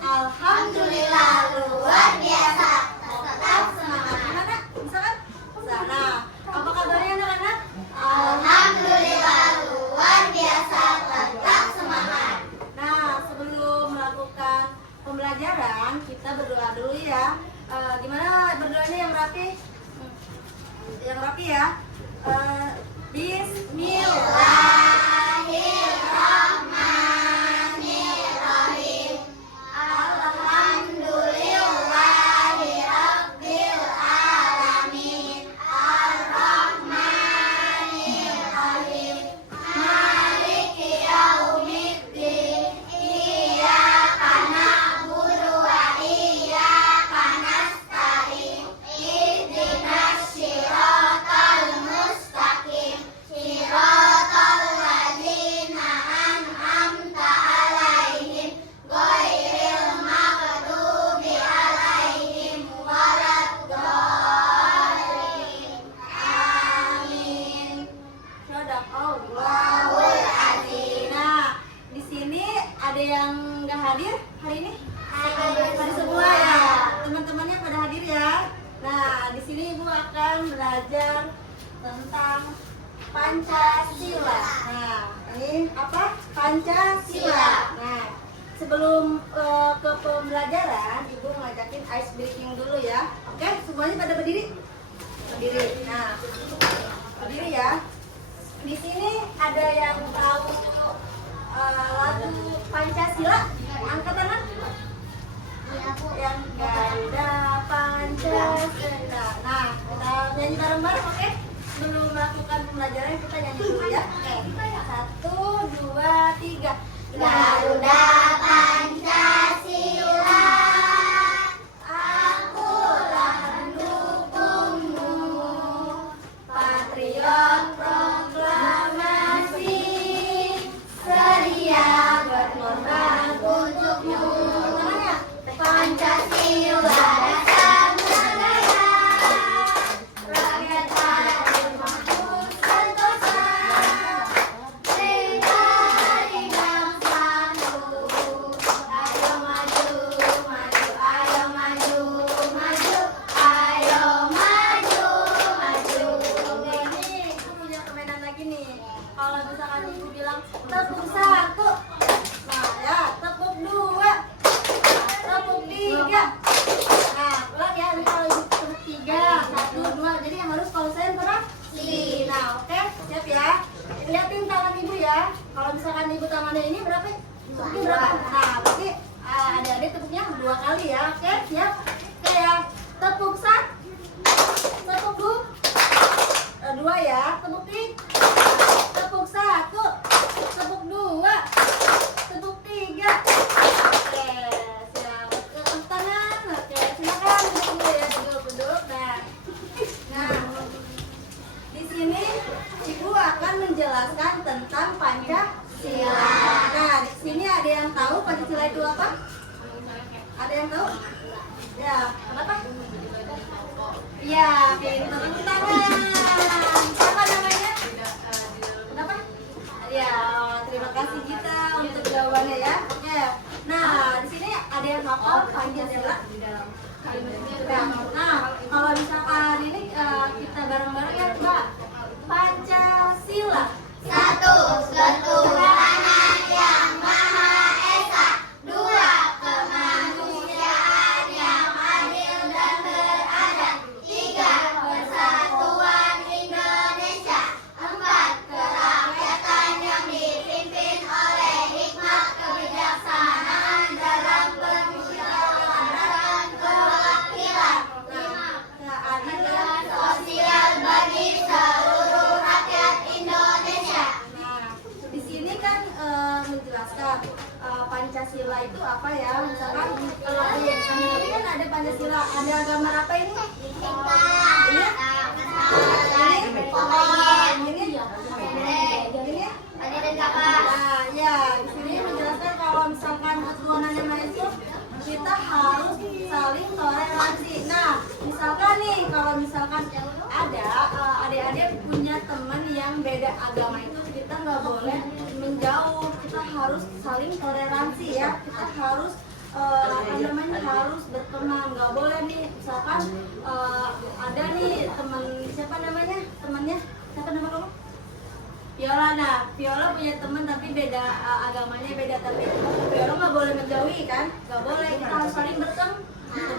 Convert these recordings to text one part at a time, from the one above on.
Alhamdulillah luar biasa. Tetap semangat. Gimana? Bisa kan? Bisa. Nah, apa kabarnya anak-anak? Alhamdulillah luar biasa. Tetap semangat. Nah, sebelum melakukan pembelajaran kita berdoa dulu ya. Gimana berdoanya yang rapi? Yang rapi ya. Bismillahirrahmanirrahim. Alhamdulillahirabbil alamin. Arrahmanirrahim. Maliki yaumiddin. Iyyaka na'budu wa iyyaka nasta'in. Ihdinas siratal mustaqim. Siratal ladzina an'amta 'alaihim ghairil maghdubi 'alaihim waladdallin. Amin. Shadaqallahul adzim. Nah, di sini ada yang nggak hadir hari ini? Hari semua ya. Teman-temannya pada hadir ya. Nah, di sini Ibu akan belajar tentang Pancasila. Nah, ini apa? Pancasila. Nah, sebelum ke pembelajaran, Ibu ngajakin ice breaking dulu ya. Oke, semuanya pada berdiri. Berdiri. Nah, berdiri ya. Di sini ada yang tahu lagu Pancasila? Angkat tangan. Yang Garuda Pancasila. Nah, kita nyanyi bareng-bareng, oke? Sebelum melakukan pembelajaran kita nyanyi dulu ya. Oke. 1, 2, 3. Garuda Pancasila, akulah pendukungmu. Patriot proklamasi, sedia berkorban untukmu. Tangannya. Pancasila dasar negara, rakyat adil makmur sentosa, dari bangsamu. Ayo maju, maju, ayo maju, maju, ayo maju, maju. Ini aku punya permainan lagi nih. Kalau misalkan Ibu bilang tepuk 1, nah ya tepuk 2, tepuk 3. Nah, ulang ya. Nanti kalau Ibu tepuk 3, 1, 2. Jadi yang harus konsentrasi. Nah, oke, siap ya. Lihatin tangan Ibu ya. Kalau misalkan Ibu tangannya ini berapa? Tepuknya berapa? Nah, berarti adik-adik tepuknya 2 kali ya. Oke, siap. Oke ya. Tepuk 1, tepuk 2 ya. Tepuk 3, tepuk 1, tepuk 2, tepuk 3. Oke, siap. Tepuk tangan. Oke, silakan duduk dulu ya. Duduk. Nah, di sini Ibu akan menjelaskan tentang Pancasila. Nah, di sini ada yang tahu Pancasila itu apa? Ada yang tahu? Ya, kenapa? Iya, pintar. Tepuk tangan. Siapa namanya? Kenapa? Ya, terima kasih Gita untuk jawabannya ya. Oke. Nah, di sini ada yang hafal Pancasila. Nah, kalau misalkan ini kita bareng-bareng ya, Mbak. Pancasila. 1. Ketuhanan yang Maha Esa. 2. Kemanusiaan yang adil dan beradab. 3. Persatuan Indonesia. 4. Kerakyatan yang dipimpin oleh hikmat kebijaksanaan dalam permusyawaratan dan kewakilan. 5. Keadilan sosial bagi seluruh rakyat Indonesia. Nah, di sini kan menjelaskan Pancasila itu apa ya? Misalkan kalau ini kan ada Pancasila, ada gambar apa ini? Ini? Nah, ya, di sini menjelaskan kalau misalkan ketuhanan yang Maha Esa, kita harus saling toleransi. Nah, misalkan nih, kalau misalkan ada adik-adik punya teman yang beda agama itu, kita nggak boleh menjauh, kita harus saling toleransi ya. Kita harus apa namanya harus berteman, nggak boleh nih misalkan ada nih teman siapa namanya temannya siapa nama kamu? Viola. Nah Viola punya teman tapi beda agamanya beda, tapi Viola nggak boleh menjauhi kan, nggak boleh, kita harus saling berteman,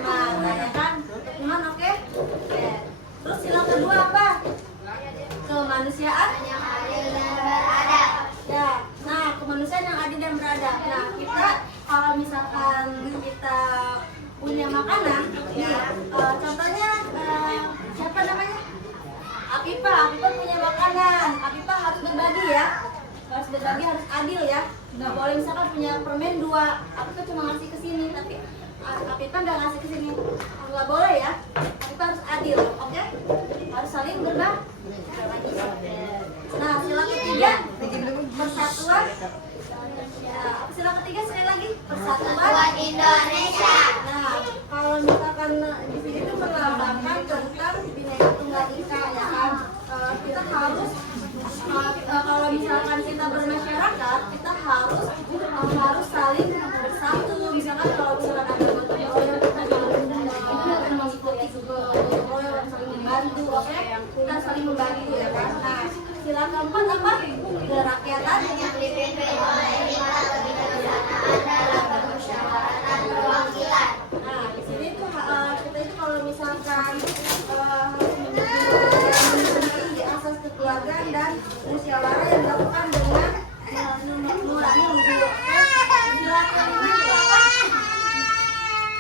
nah, ya kan, teman oke? Terus sila kedua apa? Kemanusiaan yang adil dan beradab. ya. Nah kemanusiaan yang adil dan beradab. Nah kita kalau misalkan kita punya makanan, contohnya siapa namanya? Apipa punya makanan. Apipa harus berbagi ya, harus berbagi, harus adil ya. Nggak boleh misalkan punya permen 2, Apipa cuma ngasih ke sini, tapi Apipa nggak ngasih ke sini, nggak boleh ya. Apipa harus adil, oke? Harus saling berbagi. Nah sila ketiga persatuan. Sila ketiga sekali lagi persatuan Indonesia. Nah, kalau misalkan di sini tuh melambangkan tentang Bhinneka Tunggal Ika ya kan. Kita harus kalau misalkan kita bermasyarakat, kita harus saling bersatu. Misalkan kalau misalkan ada gotong royong, kita saling mengikuti gotong royong, saling membantu, oke? Kita saling membantu ya kan. Nah, sila keempat apa? Kerakyatan Yang dipimpin oleh hikmat kebijaksanaan dalam permusyawaratan perwakilan. Nah, di sini tuh kita itu kalau misalkan harus menjunjung tinggi asas kekeluargaan dan musyawarah yang dilakukan dengan nurani luhur. Sila kelima itu apa?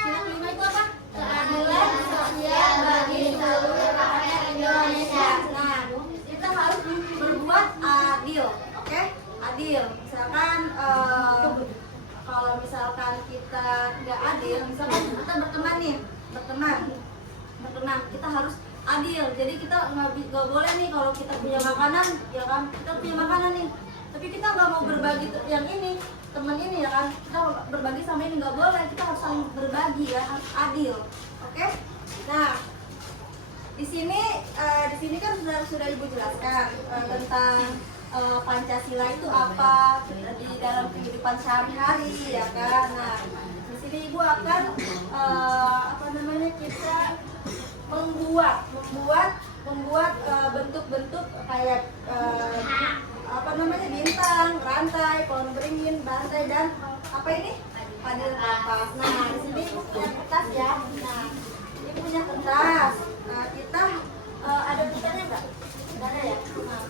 Sila kelima itu apa? Keadilan sosial bagi seluruh rakyat Indonesia. Nah, kita harus berbuat adil, oke? Adil. Misalkan kalau misalkan kita nggak adil, misalkan kita berteman nih, berteman, kita harus adil. Jadi kita nggak boleh nih kalau kita punya makanan, ya kan? Kita punya makanan nih, tapi kita nggak mau berbagi yang ini, teman ini ya kan? Kita berbagi sama ini nggak boleh. Kita harus saling berbagi ya, harus adil, oke? Nah, di sini kan sudah ibu jelaskan tentang Pancasila itu apa di dalam kehidupan sehari-hari ya kan. Nah di sini ibu akan kita membuat bentuk-bentuk kayak bintang, rantai, pohon beringin, bantai dan apa ini? Padil kapas. Nah di sini ibu punya kertas ya. Nah ini punya kertas. Nah kita ada pulpennya nggak? Nggak ada ya. Nah,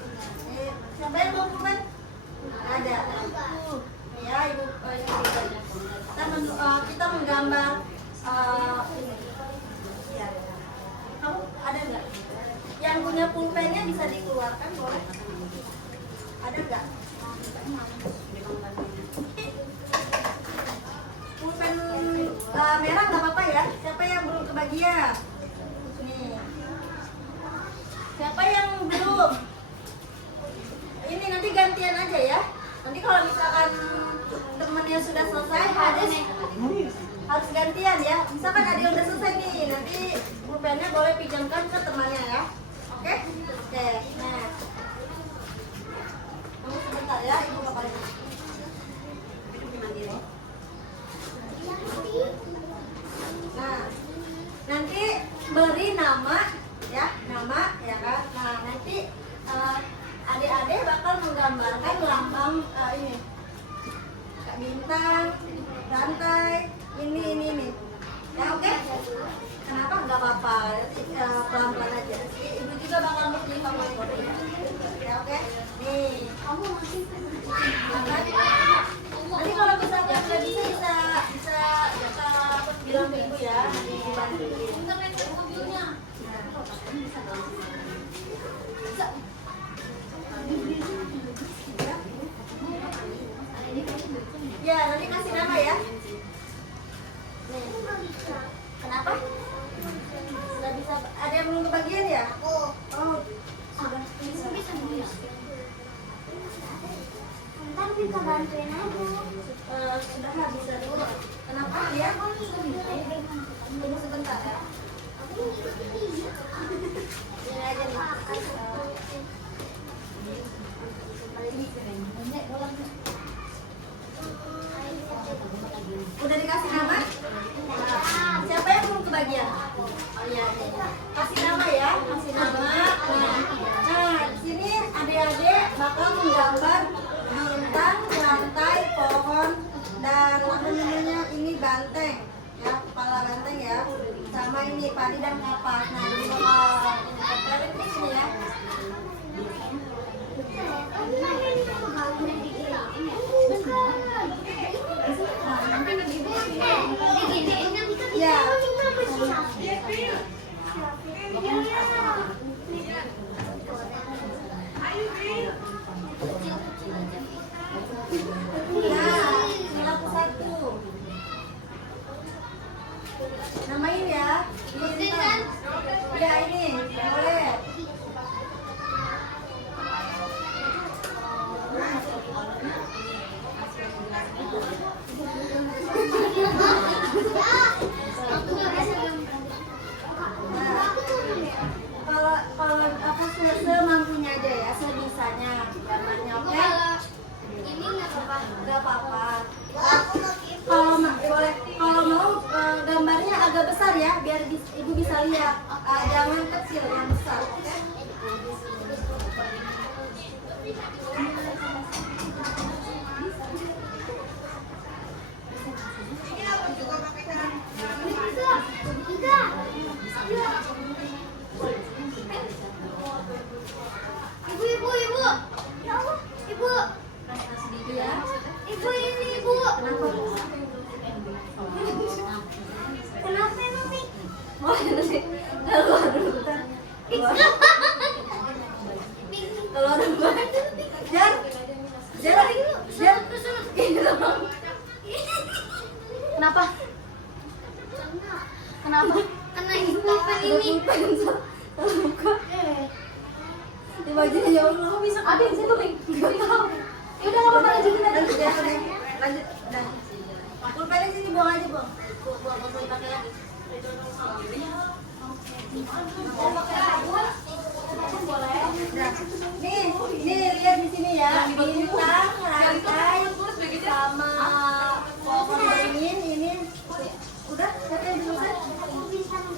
siapa yang mau pulpen? Ada. Ya ibu kita menggambar ini. Ya. Kamu ada nggak? Yang punya pulpennya bisa dikeluarkan boleh? Ada nggak? Pulpen merah nggak apa-apa ya? Siapa yang belum kebagian? Nih. Siapa yang belum? Ini nanti gantian aja ya. Nanti kalau misalkan temennya sudah selesai harus gantian ya. Misalkan ada yang udah selesai nih, nanti pulpennya boleh pinjamkan ke temannya ya. Oke? Oke. Nah. Tunggu sebentar ya, ibu bakal. Nah, nanti beri nama ya kan. Nah, nanti adik-adik bakal menggambarkan lambang ini bintang, rantai, ini ya oke? Kenapa? Nggak apa-apa, pelan-pelan aja. Ibu juga bakal beli foto ya oke? Nih kamu masih nanti kalau misalkan nggak bisa bilang ke ibu ya, nanti ibu bantuin. Ya, nanti kasih nama ya. Nih. Kenapa? Sudah bisa. Ada yang belum kebagian ya? Oh, sudah bisa nulis. Ntar bisa bantuin aja. Sudah habis dari dulu. Kenapa ya? Tunggu sebentar ya. Ini aja nih. Udah dikasih nama? ini padi dan kapas. Nah, jadi bakal tempelin di sini ya. Ya. Nah, laku satu. Namain ya. Bintang. Ya ini, boleh. Kalau aku semampunya aja ya, sebisanya gambarnya, oke? Ini nggak apa-apa. Kalau boleh, kalau mau gambarnya agak besar ya, biar ibu bisa lihat. Jangan kecil, yang besar, oke? Ibu. Ya Allah, ibu. Ya. Ibu ini ibu. Kenapa emang nih? Oh, ini keluar dulu. Keluar dulu. Jar. Kenapa? Kenapa? Kena pulpen ini. Di bajunya ya Allah. Kok bisa ada di situ, Bing? Enggak tahu. Ya udah enggak apa-apa, lanjutin aja. Lanjut. Dah. Pulpennya sini buang aja, Bang. Buang usah dipakai lagi. Mau pakai sabun? Boleh. Nah, nih lihat di sini ya. Bintang, rantai, sama pohon beringin ini. Udah, siapa yang selesai?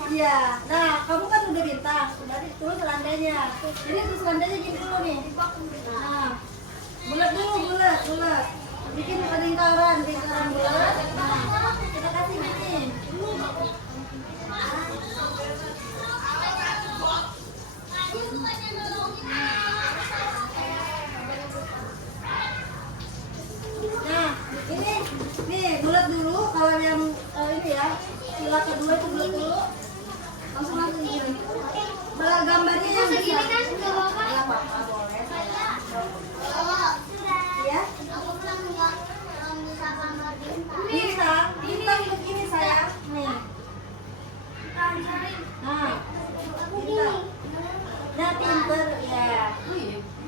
Iya. Nah, kamu kan udah bintang. Udah terus landainya. Jadi terus landainya gini dulu nih. Nah, bulat dulu, bulat. Bikin lingkaran bulat. Nah, kita kasih gini. Nah, ini nih bulat dulu. Kalau yang ini ya, sila kedua itu bulat dulu. Langsung gini. Bala gambarnya yang Segini kan nggak Nggak apa-apa. apa-apa, boleh. Oh, Ya. aku bilang nggak bisa gambar bintang. Bintang begini sayang. Nih. Nah, Aku bintang. gini. Nah, pinter ya.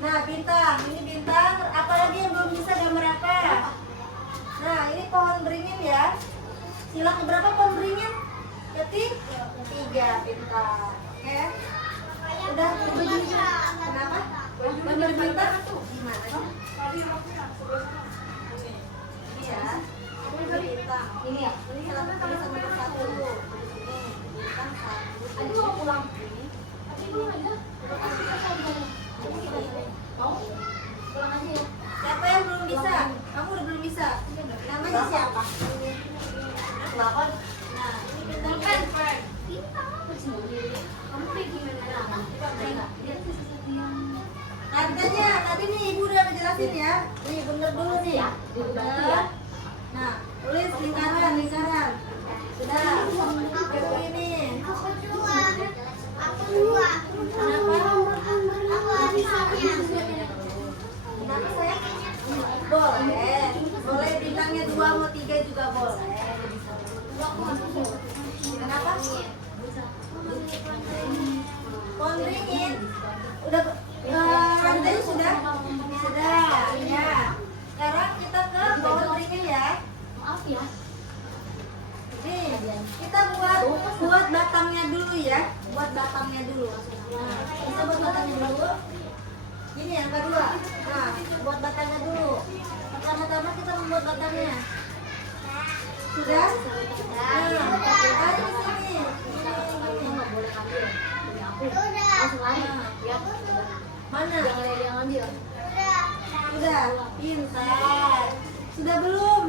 Nah, bintang. Ini bintang. Apalagi yang belum bisa gambar apa? Nah, ini pohon beringin ya. Sila keberapa pohon beringin? Ketiga, bintang. Oke. Udah, kenapa? Bener bintang tuh gimana sih? Ini ya. Ini juga bintang. Ini ya. Ini sama satu. Nih, bintang satu. Aduh, mau pulang. Ini. Mau? Pulang aja ya. Siapa yang belum bisa? Kamu udah belum bisa. Namanya siapa? Nah, ini bintang kan? Bintang apa sih? Kamu kayak gimana? Tandanya, tadi nih ibu udah ngejelasin ya. Nih bener dulu nih. Bener. Nah, tulis lingkaran. Sudah. Ibu ini. Aku dua. Kenapa? Aku habisnya. Kenapa sayang? Boleh bintangnya 2 mau 3 juga boleh. Kenapa? Pohon beringin. Udah rantainya sudah? Ya. Sekarang kita ke pohon beringin ya. Maaf ya. Nih, kita buat batangnya dulu ya. Buat batangnya dulu. Nah, kita buat batangnya dulu. Ini yang kedua. Nah, buat batangnya dulu. Pertama-tama kita membuat batangnya. Sudah? Nah, tarik ke sini. Nggak boleh ambil. Punya aku. Langsung lari. Ya. Mana? Yang ambil. Sudah. Pintar. Sudah belum?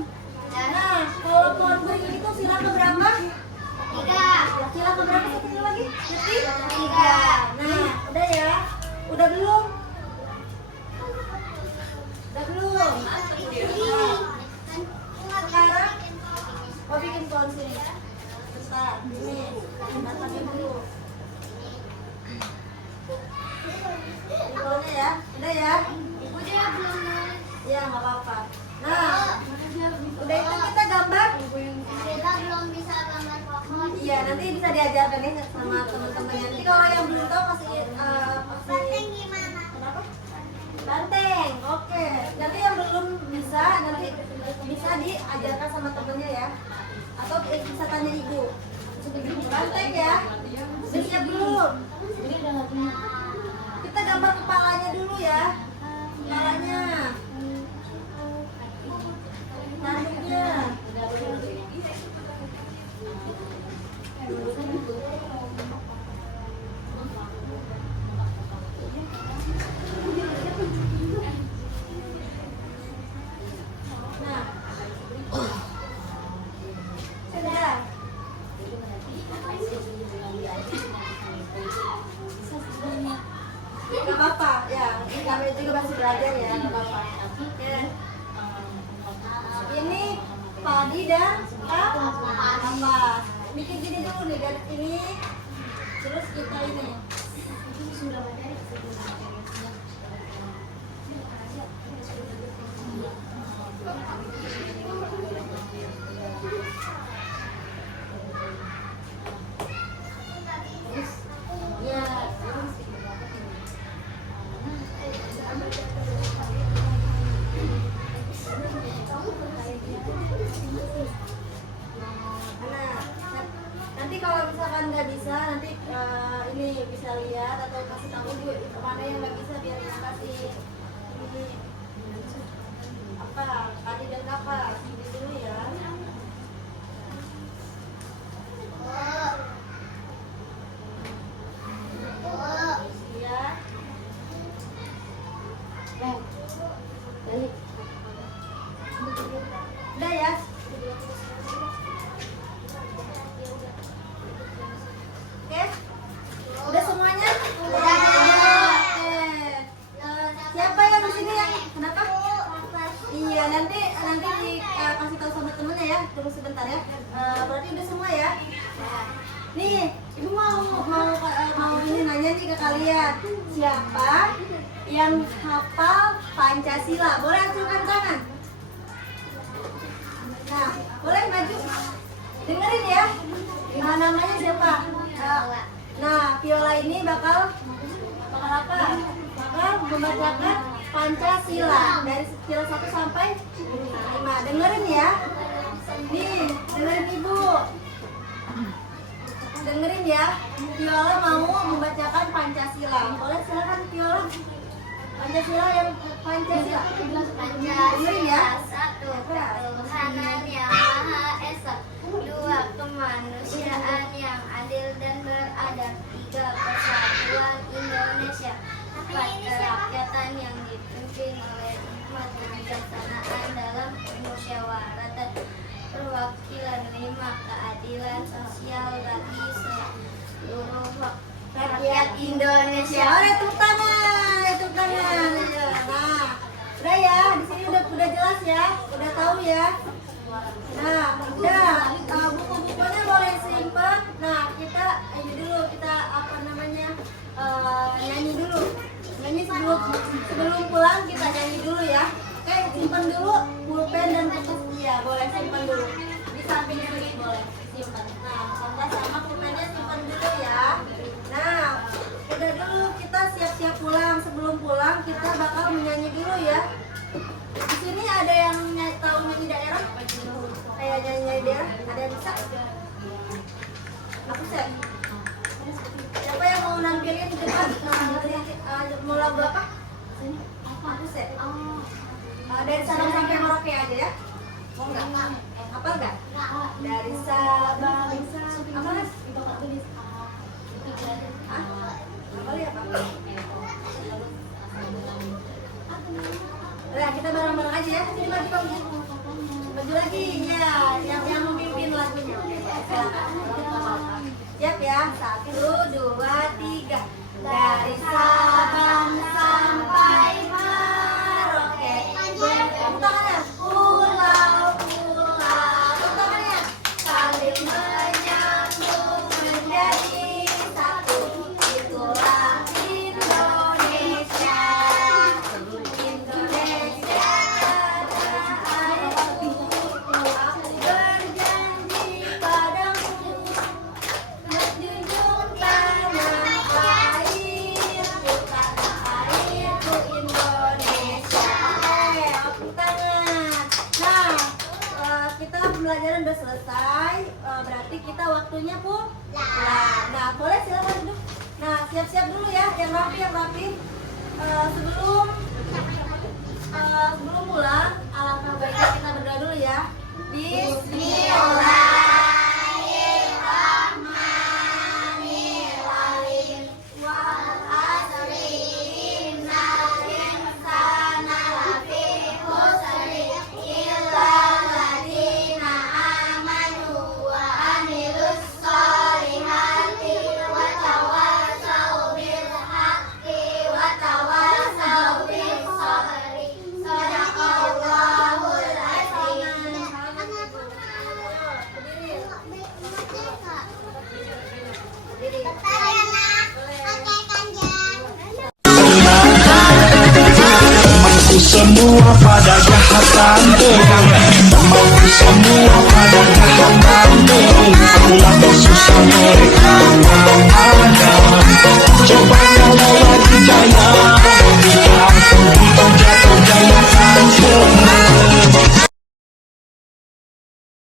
Nah, kalau pohon beringin itu sila keberapa? Tiga. Silakan berapa satunya lagi? Tiga. Nah, udah ya? Udah belum? Udah belum? Sekarang mau bikin pohon sini. Bentar, ini datangin dulu. Ini pohonnya ya, udah ya? Udah belum? Ya nggak apa-apa. Nah, udah itu kita gambar. Kita belum bisa gambar pohon. Iya, nanti bisa diajarkan ya sama teman-temannya. Nanti kalau yang belum tahu kasih Banteng gimana? kenapa? Banteng. Oke. Nanti yang belum bisa nanti bisa diajarkan sama temennya ya. Atau bisa tanya ibu. Banteng ya. Udah siap belum? Kita gambar kepalanya dulu ya. Kepalanya. Tanduknya. Nah, sudah. Gak apa-apa, ya. Kami juga masih belajar ya, gak apa-apa. Oke. Ini padi dan apa? Bikin gini dulu nih, garis ini. Terus kita ini. Ya. Nah, nanti kalau misalkan nggak bisa, nanti ini bisa lihat atau kasih tahu ibu mana yang nggak bisa biar ibu kasih ini apa tadi dan kapas ini dulu ya. Ya. Udah ya. Oke? Udah semuanya? Udah. Oke. Siapa yang di sini yang kenapa? Iya, nanti kasih tahu sama temennya ya. Tunggu sebentar ya. Berarti udah semua ya? Nih, ibu mau ini nanya nih ke kalian. Siapa yang hafal Pancasila? Boleh acungkan tangan. Nah, boleh maju. Dengerin ya. Namanya siapa? Nah, Viola ini bakal apa? Bakal membacakan Pancasila dari skala 1 sampai 5. Dengerin ya. Nih, dengerin ibu. Dengerin ya. Viola mau membacakan Pancasila. Boleh silakan Viola. Pancasila yang Pancasila. Dengerin ya. Satu, ketuhanan yang Maha Esa. Dua, kemanusiaan yang adil dan beradab. Tiga, persatuan Indonesia. Empat, kerakyatan yang dipimpin oleh hikmat kebijaksanaan dalam musyawaratan perwakilan. Lima, keadilan sosial bagi seluruh rakyat Indonesia. Oleh tepuk tangan, tepuk tangan. Nah, udah ya, di sini udah jelas ya, udah tahu ya. Nah, udah buku-bukunya boleh simpan. Nah, kita ini dulu kita apa namanya nyanyi dulu. Nyanyi sebelum pulang kita nyanyi dulu ya. Oke, simpan dulu pulpen dan kertas. Iya, boleh simpan dulu. Di samping sini boleh simpan. Nah, kertas sama pulpennya simpan dulu ya. Nah, udah dulu kita siap-siap pulang. Sebelum pulang kita bakal menyanyi dulu ya. Di sini ada yang tahu nyanyi daerah? Kayak nyanyi daerah? Ada yang bisa? Aku sih. Siapa yang mau nampilin di depan? Mau lagu apa? Aku sih. Dari Sabang sampai Merauke aja ya? Mau nggak? Apa nggak? Dari Sabang apa mas? Apa ya pak? Nah, kita bareng-bareng aja ya. Sini maju kamu. Maju lagi ya, yang memimpin lagunya. Siap ya, 1, 2, 3. Dari Sabang sampai Merauke, tepuk tangannya. Pulau-pulau, tepuk tangannya. Saling menyambung menjadi satu. Itulah Indonesia. Indonesia tanah airku. Aku berjanji padamu menjunjung tanah airku Indonesia. Tepuk tangan. Nah, kita pembelajaran udah selesai. Berarti kita waktunya pulang. Nah, boleh silakan duduk. Nah, siap-siap dulu ya, yang rapi. Sebelum pulang, alangkah baiknya kita berdoa dulu ya. Bismillahirrahmanirrahim. Wal asri innal insana lafi khusri illa alladziina aamanu wa 'amilus sholihati wa tawassaw bil haqqi wa tawassaw bis sabri. Shadaqallahul azim. Temanku semua pada jahatanmu, temanku semua pada jahatanmu. Akulah bersusah mereka yang ada. Coba kalau lagi jaya